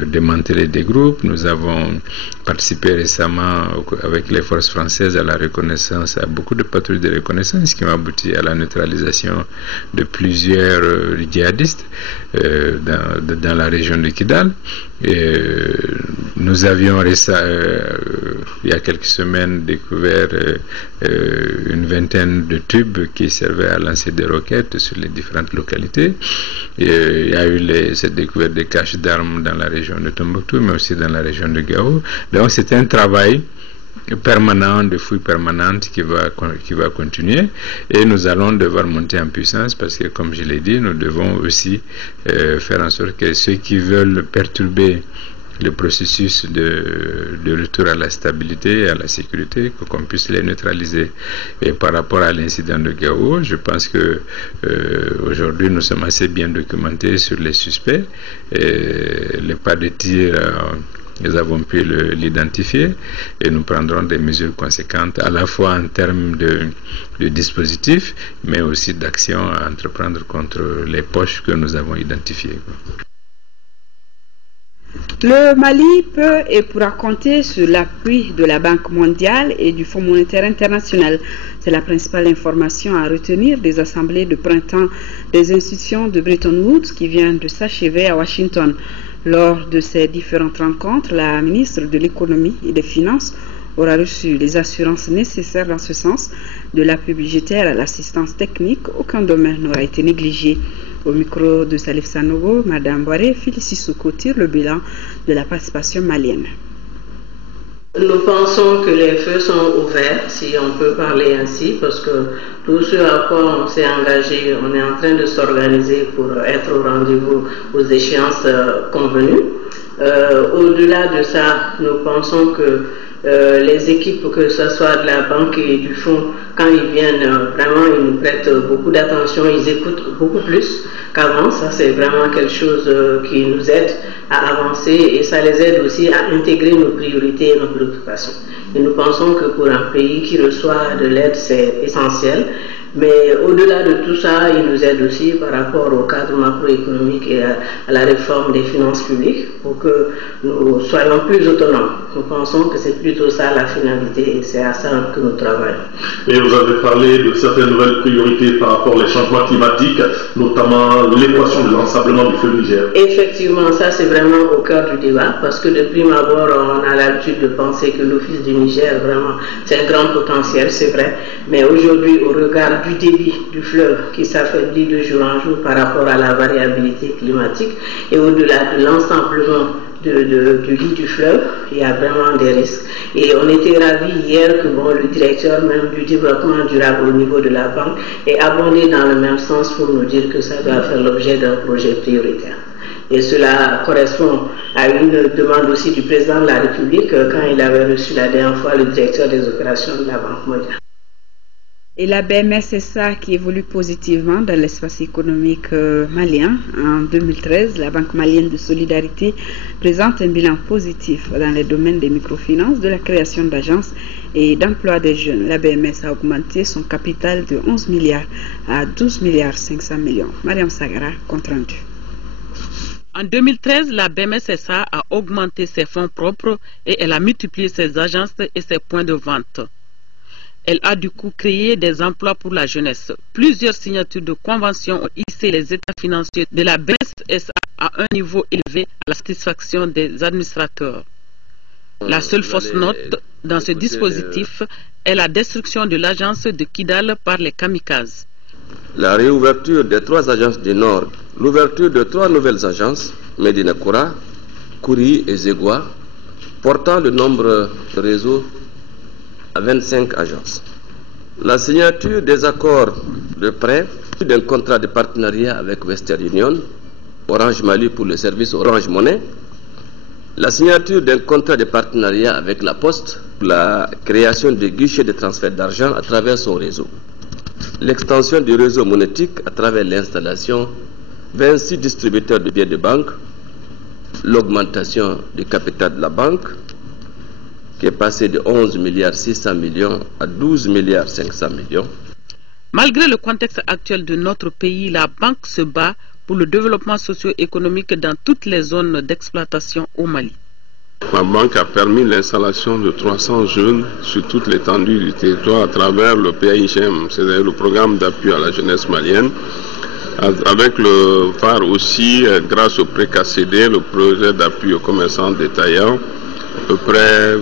démantelé des groupes, nous avons participé récemment avec les forces françaises à la reconnaissance, à beaucoup de patrouilles de reconnaissance qui ont abouti à la neutralisation de plusieurs djihadistes dans la région de Kidal. Nous avions il y a quelques semaines découvert une vingtaine de tubes qui servaient à lancer des roquettes sur les différentes localités. Et il y a eu cette découverte des caches d'armes dans la région de Tombouctou, mais aussi dans la région de Gao. Donc c'est un travail permanent, de fouilles permanentes qui va continuer, et nous allons devoir monter en puissance parce que, comme je l'ai dit, nous devons aussi faire en sorte que ceux qui veulent perturber le processus de retour à la stabilité et à la sécurité, qu'on puisse les neutraliser. Et par rapport à l'incident de Gao, je pense que aujourd'hui nous sommes assez bien documentés sur les suspects. Les pas de tir, nous avons pu l'identifier, et nous prendrons des mesures conséquentes à la fois en termes de dispositifs, mais aussi d'actions à entreprendre contre les poches que nous avons identifiées. Le Mali peut et pourra compter sur l'appui de la Banque mondiale et du Fonds monétaire international. C'est la principale information à retenir des assemblées de printemps des institutions de Bretton Woods qui vient de s'achever à Washington. Lors de ces différentes rencontres, la ministre de l'économie et des finances aura reçu les assurances nécessaires dans ce sens, de l'appui budgétaire à l'assistance technique. Aucun domaine n'aura été négligé. Au micro de Salif Sanogo, Mme Boiré Félicie-Soukou tire le bilan de la participation malienne. Nous pensons que les feux sont ouverts, si on peut parler ainsi, parce que tout ce à quoi on s'est engagé, on est en train de s'organiser pour être au rendez-vous aux échéances convenues. Au-delà de ça, nous pensons que les équipes, que ce soit de la banque et du fonds, quand ils viennent, vraiment ils nous prêtent beaucoup d'attention, ils écoutent beaucoup plus qu'avant. Ça, c'est vraiment quelque chose qui nous aide à avancer, et ça les aide aussi à intégrer nos priorités et nos préoccupations. Et nous pensons que pour un pays qui reçoit de l'aide, c'est essentiel. Mais au-delà de tout ça, il nous aide aussi par rapport au cadre macroéconomique et à la réforme des finances publiques pour que nous soyons plus autonomes. Nous pensons que c'est plutôt ça la finalité, et c'est à ça que nous travaillons. Et vous avez parlé de certaines nouvelles priorités par rapport aux changements climatiques, notamment l'équation de l'ensablement du fleuve Niger. Effectivement, ça c'est vraiment au cœur du débat, parce que de prime abord, on a l'habitude de penser que l'Office du Niger, vraiment, c'est un grand potentiel, c'est vrai. Mais aujourd'hui, au regard du débit du fleuve qui s'affaiblit de jour en jour par rapport à la variabilité climatique, et au-delà de l'ensemblement du lit du fleuve, il y a vraiment des risques. Et on était ravis hier que le directeur même du développement durable au niveau de la banque ait abondé dans le même sens pour nous dire que ça doit faire l'objet d'un projet prioritaire. Et cela correspond à une demande aussi du président de la République quand il avait reçu la dernière fois le directeur des opérations de la Banque mondiale. Et la BMS-SA qui évolue positivement dans l'espace économique malien. En 2013, la Banque malienne de solidarité présente un bilan positif dans les domaines des microfinances, de la création d'agences et d'emploi des jeunes. La BMS a augmenté son capital de 11 milliards à 12 milliards 500 millions. Mariam Sagara, compte rendu. En 2013, la BMS-SA a augmenté ses fonds propres et elle a multiplié ses agences et ses points de vente. Elle a du coup créé des emplois pour la jeunesse. Plusieurs signatures de conventions ont hissé les états financiers de la BMS-SA à un niveau élevé à la satisfaction des administrateurs. La seule fausse note dans ce dispositif est la destruction de l'agence de Kidal par les kamikazes. La réouverture des 3 agences du Nord, l'ouverture de 3 nouvelles agences, Medina Koura, Kouri et Zegwa, portant le nombre de réseaux à 25 agences. La signature des accords de prêt, d'un contrat de partenariat avec Western Union, Orange Mali pour le service Orange Monnaie, la signature d'un contrat de partenariat avec la Poste, la création de guichets de transfert d'argent à travers son réseau, l'extension du réseau monétique à travers l'installation de 26 distributeurs de billets de banque, l'augmentation du capital de la banque, qui est passé de 11 milliards 600 millions à 12 milliards 500 millions. Malgré le contexte actuel de notre pays, la banque se bat pour le développement socio-économique dans toutes les zones d'exploitation au Mali. La banque a permis l'installation de 300 jeunes sur toute l'étendue du territoire à travers le PAIGM, c'est-à-dire le programme d'appui à la jeunesse malienne, avec le phare aussi, grâce au PRECACD, le projet d'appui aux commerçants détaillants, À peu près,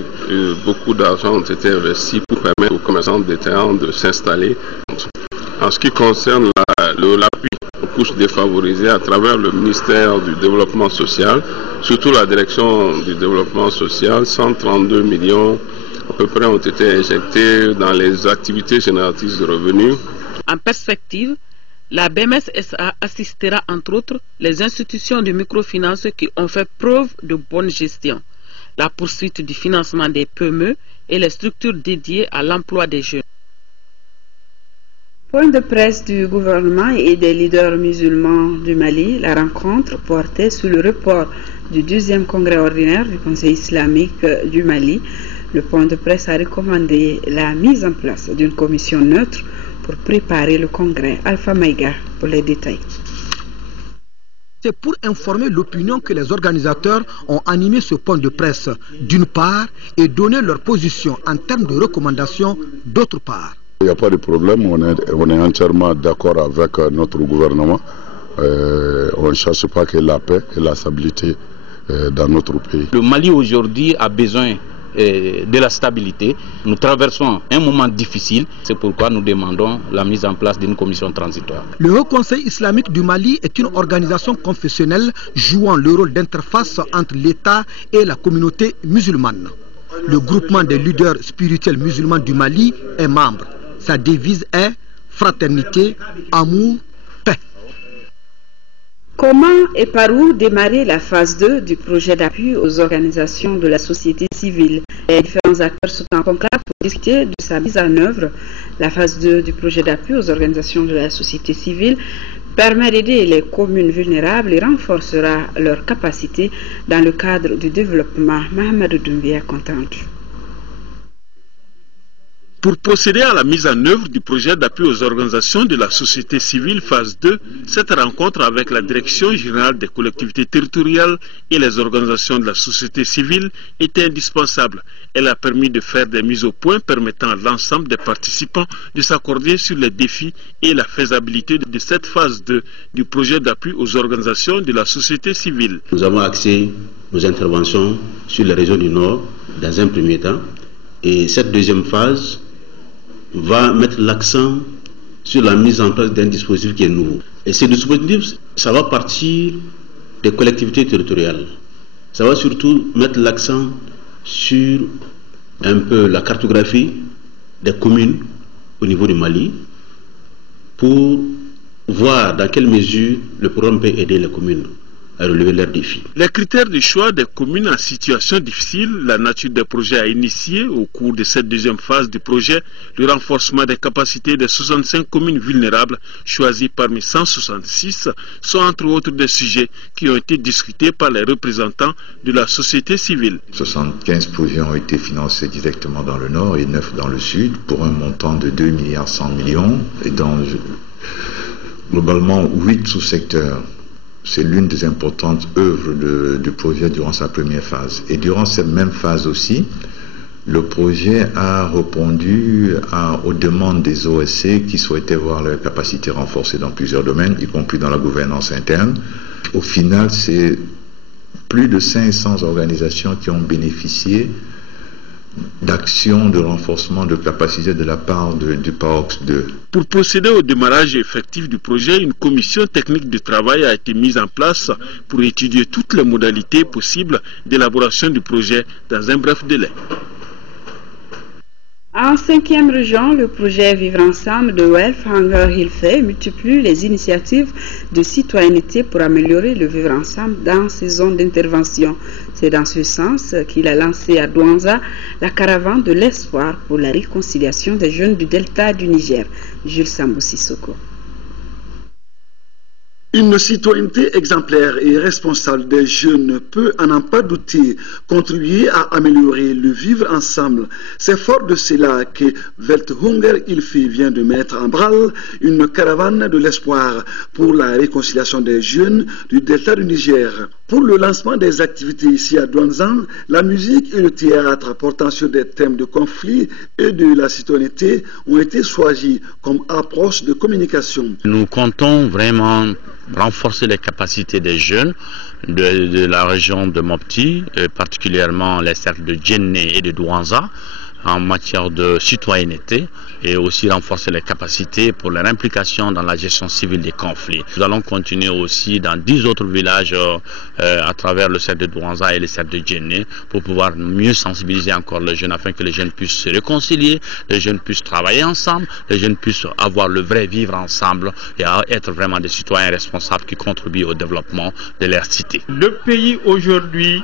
beaucoup d'argent ont été investis pour permettre aux commerçants des terrains de s'installer. En ce qui concerne l'appui aux couches défavorisées à travers le ministère du Développement social, surtout la direction du développement social, 132 millions à peu près ont été injectés dans les activités génératrices de revenus. En perspective, la BMS SA assistera entre autres les institutions de microfinance qui ont fait preuve de bonne gestion, la poursuite du financement des PME et les structures dédiées à l'emploi des jeunes. Point de presse du gouvernement et des leaders musulmans du Mali, la rencontre portait sur le report du 12e congrès ordinaire du Conseil islamique du Mali. Le point de presse a recommandé la mise en place d'une commission neutre pour préparer le congrès. Alpha Maïga pour les détails. C'est pour informer l'opinion que les organisateurs ont animé ce point de presse d'une part et donner leur position en termes de recommandations d'autre part. Il n'y a pas de problème, on est entièrement d'accord avec notre gouvernement. On ne cherche pas que la paix et la stabilité dans notre pays. Le Mali aujourd'hui a besoin de la stabilité. Nous traversons un moment difficile, c'est pourquoi nous demandons la mise en place d'une commission transitoire. Le Haut Conseil islamique du Mali est une organisation confessionnelle jouant le rôle d'interface entre l'État et la communauté musulmane. Le groupement des leaders spirituels musulmans du Mali est membre. Sa devise est fraternité, amour, paix. Comment et par où démarrer la phase 2 du projet d'appui aux organisations de la société civile? Les différents acteurs sont en conclave pour discuter de sa mise en œuvre. La phase 2 du projet d'appui aux organisations de la société civile permet d'aider les communes vulnérables et renforcera leur capacité dans le cadre du développement. Mohamed Doumbia compte rendu. Pour procéder à la mise en œuvre du projet d'appui aux organisations de la société civile phase 2, cette rencontre avec la Direction générale des collectivités territoriales et les organisations de la société civile était indispensable. Elle a permis de faire des mises au point permettant à l'ensemble des participants de s'accorder sur les défis et la faisabilité de cette phase 2 du projet d'appui aux organisations de la société civile. Nous avons axé nos interventions sur les régions du Nord dans un premier temps, et cette deuxième phase va mettre l'accent sur la mise en place d'un dispositif qui est nouveau. Et ce dispositif, ça va partir des collectivités territoriales. Ça va surtout mettre l'accent sur un peu la cartographie des communes au niveau du Mali pour voir dans quelle mesure le programme peut aider les communes à relever leurs défis. Les critères de choix des communes en situation difficile, la nature des projets à initier au cours de cette deuxième phase du projet, le renforcement des capacités des 65 communes vulnérables choisies parmi 166 sont entre autres des sujets qui ont été discutés par les représentants de la société civile. 75 projets ont été financés directement dans le nord et 9 dans le sud pour un montant de 2,1 milliards et dans globalement 8 sous-secteurs. C'est l'une des importantes œuvres du projet durant sa première phase. Et durant cette même phase aussi, le projet a répondu aux demandes des OSC qui souhaitaient voir leurs capacités renforcées dans plusieurs domaines, y compris dans la gouvernance interne. Au final, c'est plus de 500 organisations qui ont bénéficié d'actions de renforcement de capacité de la part du PAOX 2. Pour procéder au démarrage effectif du projet, une commission technique de travail a été mise en place pour étudier toutes les modalités possibles d'élaboration du projet dans un bref délai. En 5e région, le projet Vivre Ensemble de Welf Hanger Hilfe multiplie les initiatives de citoyenneté pour améliorer le vivre ensemble dans ses zones d'intervention. C'est dans ce sens qu'il a lancé à Douanza la caravane de l'espoir pour la réconciliation des jeunes du delta du Niger. Jules Sambou Sissoko. Une citoyenneté exemplaire et responsable des jeunes peut, à n'en pas douter, contribuer à améliorer le vivre ensemble. C'est fort de cela que Welthunger Hilfe vient de mettre en branle une caravane de l'espoir pour la réconciliation des jeunes du delta du Niger. Pour le lancement des activités ici à Douanzan, la musique et le théâtre portant sur des thèmes de conflit et de la citoyenneté ont été choisis comme approche de communication. Nous comptons vraiment renforcer les capacités des jeunes de la région de Mopti, particulièrement les cercles de Djenné et de Douanza, en matière de citoyenneté, et aussi renforcer les capacités pour leur implication dans la gestion civile des conflits. Nous allons continuer aussi dans 10 autres villages à travers le cercle de Douanza et le cercle de Djenné pour pouvoir mieux sensibiliser encore les jeunes afin que les jeunes puissent se réconcilier, les jeunes puissent travailler ensemble, les jeunes puissent avoir le vrai vivre ensemble et être vraiment des citoyens responsables qui contribuent au développement de leur cité. Le pays aujourd'hui,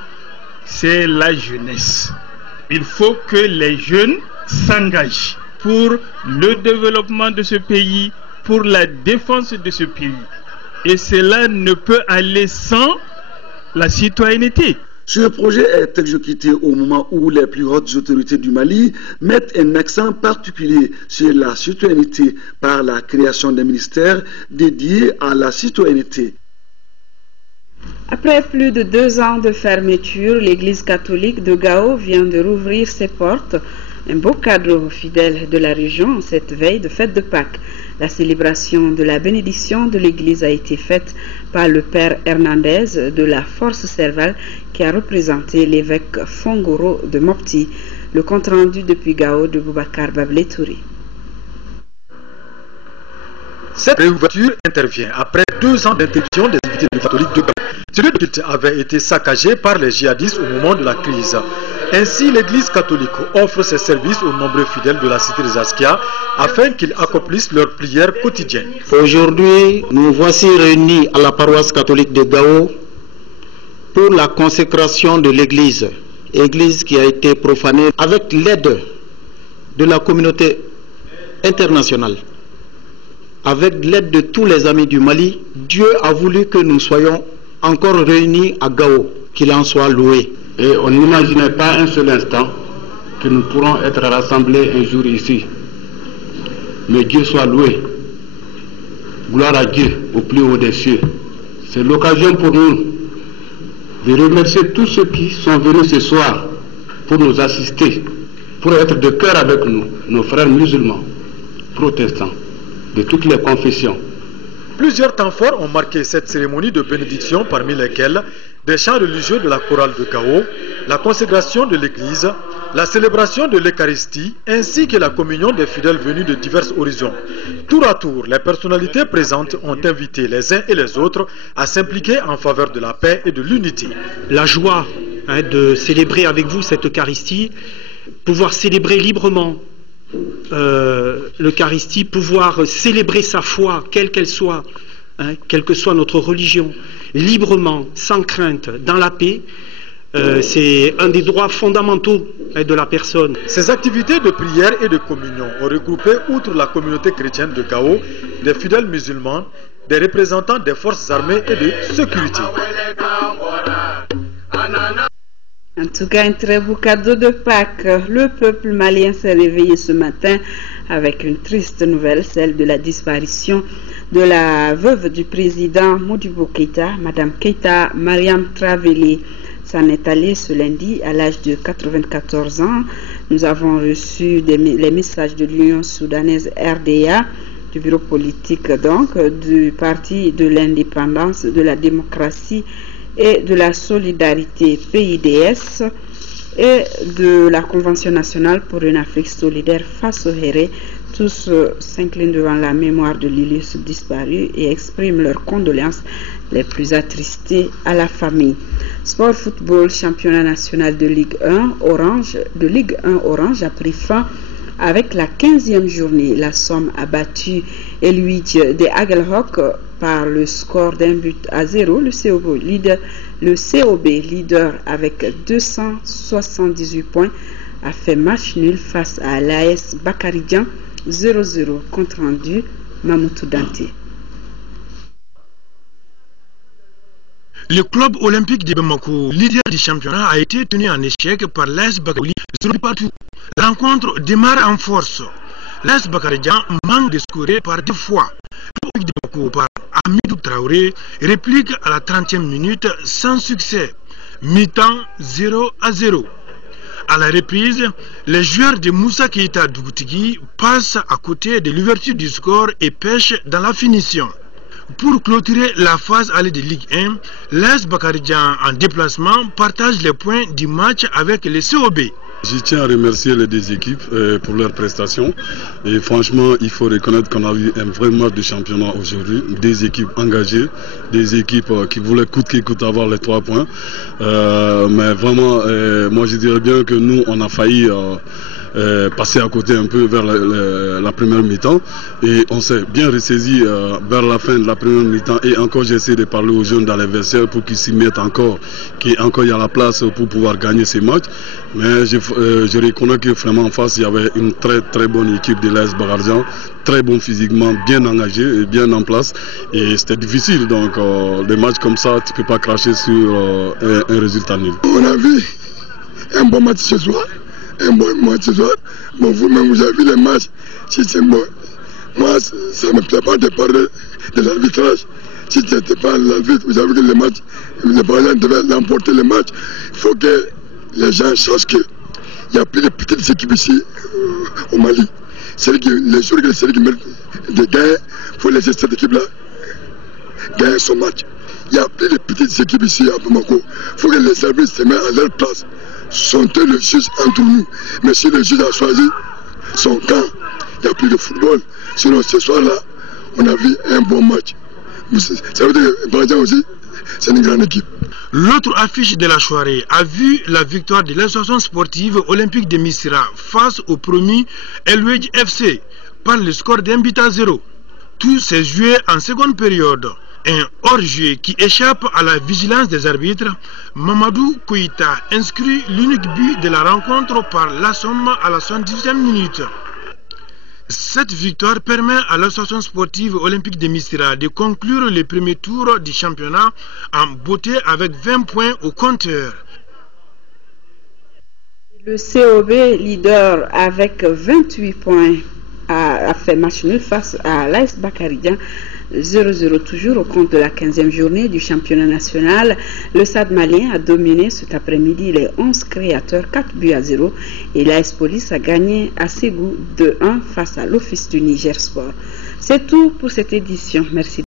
c'est la jeunesse. Il faut que les jeunes s'engagent pour le développement de ce pays, pour la défense de ce pays. Et cela ne peut aller sans la citoyenneté. Ce projet est exécuté au moment où les plus hautes autorités du Mali mettent un accent particulier sur la citoyenneté par la création d'un ministère dédié à la citoyenneté. Après plus de 2 ans de fermeture, l'église catholique de Gao vient de rouvrir ses portes. Un beau cadeau aux fidèles de la région en cette veille de fête de Pâques. La célébration de la bénédiction de l'église a été faite par le père Hernandez de la Force Servale qui a représenté l'évêque Fongoro de Mopti. Le compte rendu depuis Gao de Boubacar Bablé-Touré. Cette réouverture intervient après 2 ans d'interdiction des activités catholiques de Gao. Ce lieu de culte avait été saccagé par les djihadistes au moment de la crise. Ainsi, l'église catholique offre ses services aux nombreux fidèles de la cité des Askia afin qu'ils accomplissent leurs prières quotidiennes. Aujourd'hui, nous voici réunis à la paroisse catholique de Gao pour la consécration de l'église. Église qui a été profanée avec l'aide de la communauté internationale. Avec l'aide de tous les amis du Mali, Dieu a voulu que nous soyons encore réunis à Gao, qu'il en soit loué. Et on n'imaginait pas un seul instant que nous pourrons être rassemblés un jour ici. Mais Dieu soit loué. Gloire à Dieu au plus haut des cieux. C'est l'occasion pour nous de remercier tous ceux qui sont venus ce soir pour nous assister, pour être de cœur avec nous, nos frères musulmans, protestants, de toutes les confessions. Plusieurs temps forts ont marqué cette cérémonie de bénédiction, parmi lesquels des chants religieux de la chorale de Gao, la consécration de l'église, la célébration de l'Eucharistie, ainsi que la communion des fidèles venus de divers horizons. Tour à tour, les personnalités présentes ont invité les uns et les autres à s'impliquer en faveur de la paix et de l'unité. La joie de célébrer avec vous cette Eucharistie, pouvoir célébrer librement l'Eucharistie, pouvoir célébrer sa foi, quelle qu'elle soit, quelle que soit notre religion, librement, sans crainte, dans la paix, c'est un des droits fondamentaux de la personne. Ces activités de prière et de communion ont regroupé, outre la communauté chrétienne de Gao, des fidèles musulmans, des représentants des forces armées et de sécurité. En tout cas, un très beau cadeau de Pâques. Le peuple malien s'est réveillé ce matin avec une triste nouvelle, celle de la disparition de la veuve du président Modibo Keïta, Madame Keïta Mariam Travelé. S'en est allée ce lundi à l'âge de 94 ans. Nous avons reçu les messages de l'Union soudanaise RDA, du bureau politique donc, du Parti de l'indépendance, de la démocratie et de la solidarité PIDS et de la Convention nationale pour une Afrique solidaire face au Héré. Tous s'inclinent devant la mémoire de l'illustre disparu et expriment leurs condoléances les plus attristées à la famille. Sport football, championnat national de Ligue 1 Orange a pris fin avec la 15e journée. La Somme a battu Eluige de Hagelhock par le score d'1-0. Le COB, leader avec 278 points, a fait match nul face à l'AS Bakaridjan 0-0. Compte rendu Mamoutou Dante. Le club olympique de Bamako, leader du championnat, a été tenu en échec par l'AS Bakaridjan partout. La rencontre démarre en force. L'AS Bakaridjan manque de scorer par 2 fois. Le Bamako par Amidou Traoré Traoré réplique à la 30e minute sans succès. Mi-temps 0-0. À la reprise, les joueurs de Moussa Keita Dougoutigi passent à côté de l'ouverture du score et pêchent dans la finition. Pour clôturer la phase allée de Ligue 1, l'AS Bakaridjan en déplacement partage les points du match avec les COB. Je tiens à remercier les deux équipes pour leurs prestations. Et franchement, il faut reconnaître qu'on a eu un vrai match de championnat aujourd'hui. Des équipes engagées, des équipes qui voulaient coûte que coûte avoir les 3 points. Mais vraiment, moi je dirais bien que nous, on a failli passer à côté un peu vers la première mi-temps. Et on s'est bien ressaisi vers la fin de la première mi-temps. Et encore, j'ai essayé de parler aux jeunes dans les vestiaires pour qu'ils s'y mettent encore, qu'il y a la place pour pouvoir gagner ces matchs. Mais je reconnais que vraiment en face, il y avait une très très bonne équipe de l'AS Bakaridjan, très bon physiquement, bien engagé et bien en place. Et c'était difficile, donc des matchs comme ça, tu ne peux pas cracher sur un résultat nul. On a vu un bon match ce soir. Un bon match ce soir. Bon, vous-même, vous avez vu les matchs. Si c'est bon. Moi, ça ne me plaît pas de parler de l'arbitrage. Si ce n'était pas l'arbitre, vous avez vu que les matchs, les Bakaridjan devaient l'emporter les matchs. Il faut que les gens sachent qu'il n'y a plus de petites équipes ici au Mali. Les jours que celles qui méritent de gagner, il faut laisser cette équipe-là gagner son match. Il n'y a plus de petites équipes ici à Bamako. Il faut que les arbitres se mettent à leur place. Sont-eux le juge entre nous? Mais si le juge a choisi son camp, il n'y a plus de football. Sinon, ce soir-là, on a vu un bon match. Ça veut dire que Bakaridjan aussi, c'est une grande équipe. L'autre affiche de la soirée a vu la victoire de l'association sportive olympique de Missira face au promu Elwedj FC par le score d'1-0. Tout s'est joué en seconde période. Un hors-jeu qui échappe à la vigilance des arbitres. Mamadou Koïta inscrit l'unique but de la rencontre par l'Assom à la 78e minute. Cette victoire permet à l'association sportive olympique de Missira de conclure le premier tour du championnat en beauté avec 20 points au compteur. Le COB, leader avec 28 points, a fait match nul face à l'AS Bakaridjan. 0-0 toujours au compte de la 15e journée du championnat national. Le Stade malien a dominé cet après-midi les 11 créateurs 4-0 et l'AS Police a gagné à Ségou 2-1 face à l'Office du Niger Sport. C'est tout pour cette édition. Merci.